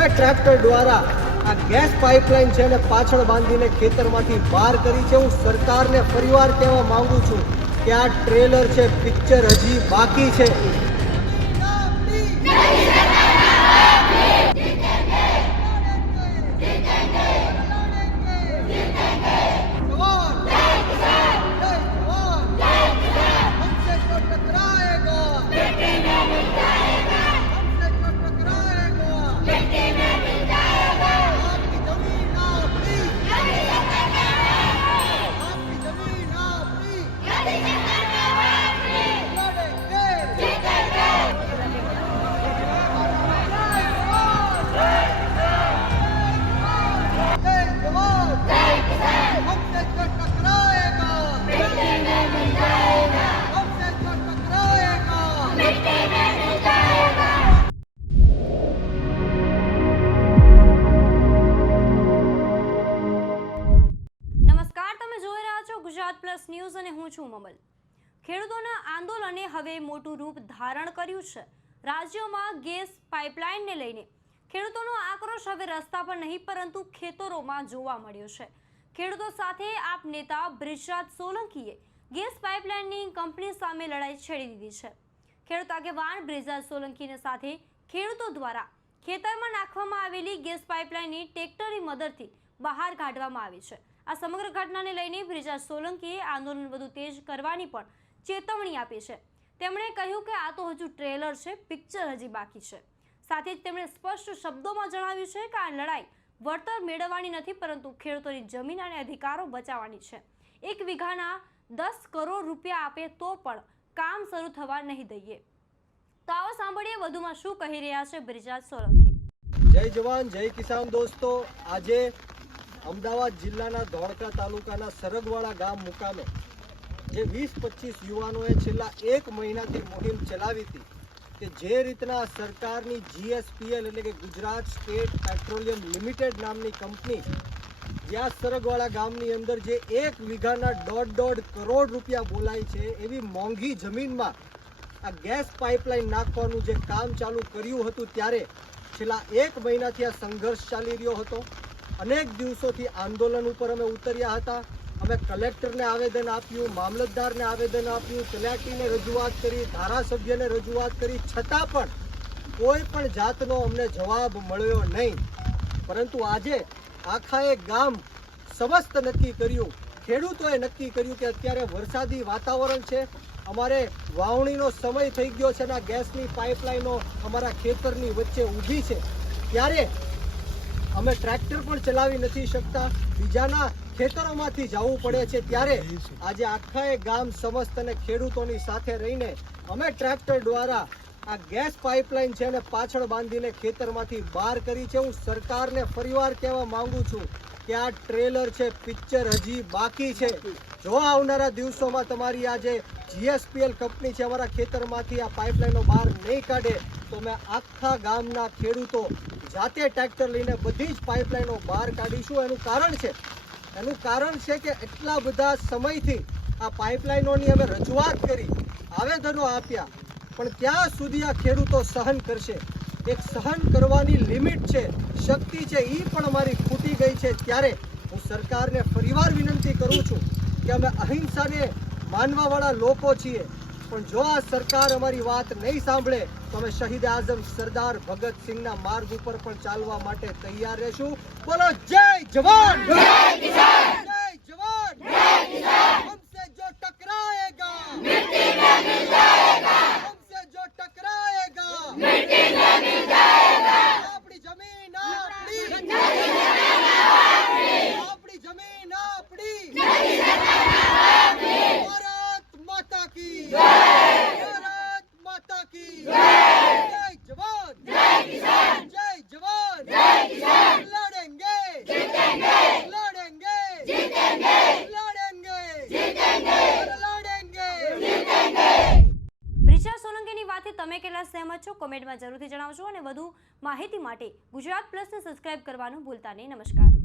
અમે ટ્રેક્ટર દ્વારા આ ગેસ પાઇપલાઇન છે ને પાછળ બાંધીને ખેતરમાંથી બહાર કરી છે। હું સરકારને ફરીવાર કહેવા માંગુ છું કે આ ટ્રેલર છે, પિક્ચર હજી બાકી છે। ગુજરાત પ્લસ ન્યૂઝ અને હું છું મમલ। ખેડૂતોના આંદોલને હવે મોટું રૂપ ધારણ કર્યું છે। રાજ્યમાં ગેસ પાઇપલાઇનને લઈને ખેડૂતોનો આક્રોશ હવે રસ્તા પર નહીં પરંતુ ખેતરોમાં જોવા મળ્યો છે। ખેડૂતો સાથે આપ નેતા બ્રિજરાજ સોલંકીએ ગેસ પાઇપલાઇનની કંપની સામે લડાઈ છેડી દીધી છે। ખેડૂત આગેવાન બ્રિજરાજ સોલંકીને સાથે ખેડૂતો દ્વારા ખેતરમાં નાખવામાં આવેલી ગેસ પાઇપલાઇનની ટ્રેક્ટરની મદદથી બહાર કાઢવામાં આવી છે। આ સમગ્ર ઘટનાને લઈને બ્રિજરાજ સોલંકીએ આંદોલન વધુ તેજ કરવાની પણ ચેતવણી આપી છે। તેમણે કહ્યું કે આ તો હજુ ટ્રેલર છે, પિક્ચર હજી બાકી છે। સાથે જ તેમણે સ્પષ્ટ શબ્દોમાં જણાવ્યું છે કે આ લડાઈ વળતર મેળવવાની નથી પરંતુ ખેડૂતોની જમીન અને અધિકારો બચાવવાની છે। 1 વીઘાના 10 કરોડ રૂપિયા આપે તો પણ કામ શરૂ થવા નહીં દઈએ। તો આવો સાંભળીએ વધુમાં શું કહી રહ્યા છે બ્રિજરાજ સોલંકી। જય જવાન જય કિસાન દોસ્તો, આજે અમદાવાદ જિલ્લાના ધોળકા તાલુકાના સરગવાડા ગામ મુકામે જે 20-25 યુવાનોએ છેલ્લા 1 મહિનાથી મુહિમ ચલાવી હતી કે જે રીતના સરકારની GSPL એટલે કે ગુજરાત સ્ટેટ પેટ્રોલિયમ લિમિટેડ નામની કંપની જ્યાં સરગવાડા ગામની અંદર જે 1 વીઘાના 1.5 કરોડ રૂપિયા બોલાય છે એવી મોંઘી જમીનમાં આ ગેસ પાઇપલાઇન નાખવાનું જે કામ ચાલુ કર્યું હતું ત્યારે છેલ્લા 1 મહિનાથી આ સંઘર્ષ ચાલી રહ્યો હતો। અનેક દિવસોથી આંદોલન ઉપર અમે ઉતર્યા હતા। અમે કલેક્ટરને આવેદન આપ્યું, મામલતદારને આવેદન આપ્યું, તલાટીને રજૂઆત કરી, ધારાસભ્યને રજૂઆત કરી, છતાં પણ કોઈ પણ જાતનો અમને જવાબ મળ્યો નહીં। પરંતુ આજે આખાએ ગામ સમસ્ત નક્કી કર્યું, ખેડૂતોએ નક્કી કર્યું કે અત્યારે વરસાદી વાતાવરણ છે, અમારે વાવણીનો સમય થઈ ગયો છે અને આ ગેસની પાઇપલાઇનો અમારા ખેતરની વચ્ચે ઊભી છે ત્યારે અમે ટ્રેક્ટર પણ ચલાવી નથી શકતા, બીજાના ખેતરોમાંથી જવું પડે છે। ત્યારે આજે આખાએ ગામ સમસ્ત અને ખેડૂતોની સાથે રહીને અમે ટ્રેક્ટર દ્વારા આ ગેસ પાઇપલાઇન છે ને પાછળ બાંધીને ખેતરમાંથી બહાર કરી છે। હું સરકારને ફરીવાર કહેવા માંગુ છું કે આ ટ્રેલર છે, પિક્ચર હજી બાકી છે। જો આવનારા દિવસોમાં તમારી આ જે GSPL કંપની છે અમારા ખેતરમાંથી આ પાઇપલાઇનો બહાર નહીં કાઢે તો અમે આખા ગામના ખેડૂતો જાતે ટ્રેક્ટર લઈને બધી જ પાઇપલાઇનો બહાર કાઢીશું। એનું કારણ છે કે એટલા બધા સમયથી આ પાઇપલાઇનોની અમે રજૂઆત કરી, આવેદનો આપ્યા, પણ ત્યાં સુધી આ ખેડૂતો સહન કરશે। એક સહન કરવાની લિમિટ છે, શક્તિ છે, એ પણ અમારી ખૂટી ગઈ છે। ત્યારે હું સરકારને ફરીવાર વિનંતી કરું છું કે અમે અહિંસાને માનવાવાળા લોકો છીએ, પણ જો આ સરકાર અમારી વાત નહીં સાંભળે તો અમે શહીદ આઝમ સરદાર ભગતસિંહના માર્ગ ઉપર પણ ચાલવા માટે તૈયાર રહેશું। બોલો જય જવાન જય કિસાન, જય જવાન જય કિસાન। हमसे जो टकराएगा मिट्टी में मिल जाएगा, हमसे जो टकराएगा मिट्टी में मिल जाएगा। આપણી જમીન આપણી, આપણી જમીન આપણી, ભારત માતા કી જય, ભારત માતા કી જય। जय जवान जय किसान, जय जवान जय किसान। लड़ेंगे जीतेंगे, लड़ेंगे जीतेंगे, लड़ेंगे जीतेंगे, लड़ेंगे जीतेंगे। બ્રિજરાજ સોલંકીની વાતથી તમે કેટલા સહેમત છો કોમેન્ટમાં જરૂરથી જણાવજો અને વધુ માહિતી માટે ગુજરાત પ્લસને સબસ્ક્રાઇબ કરવાનું ભૂલતા નહીં। નમસ્કાર।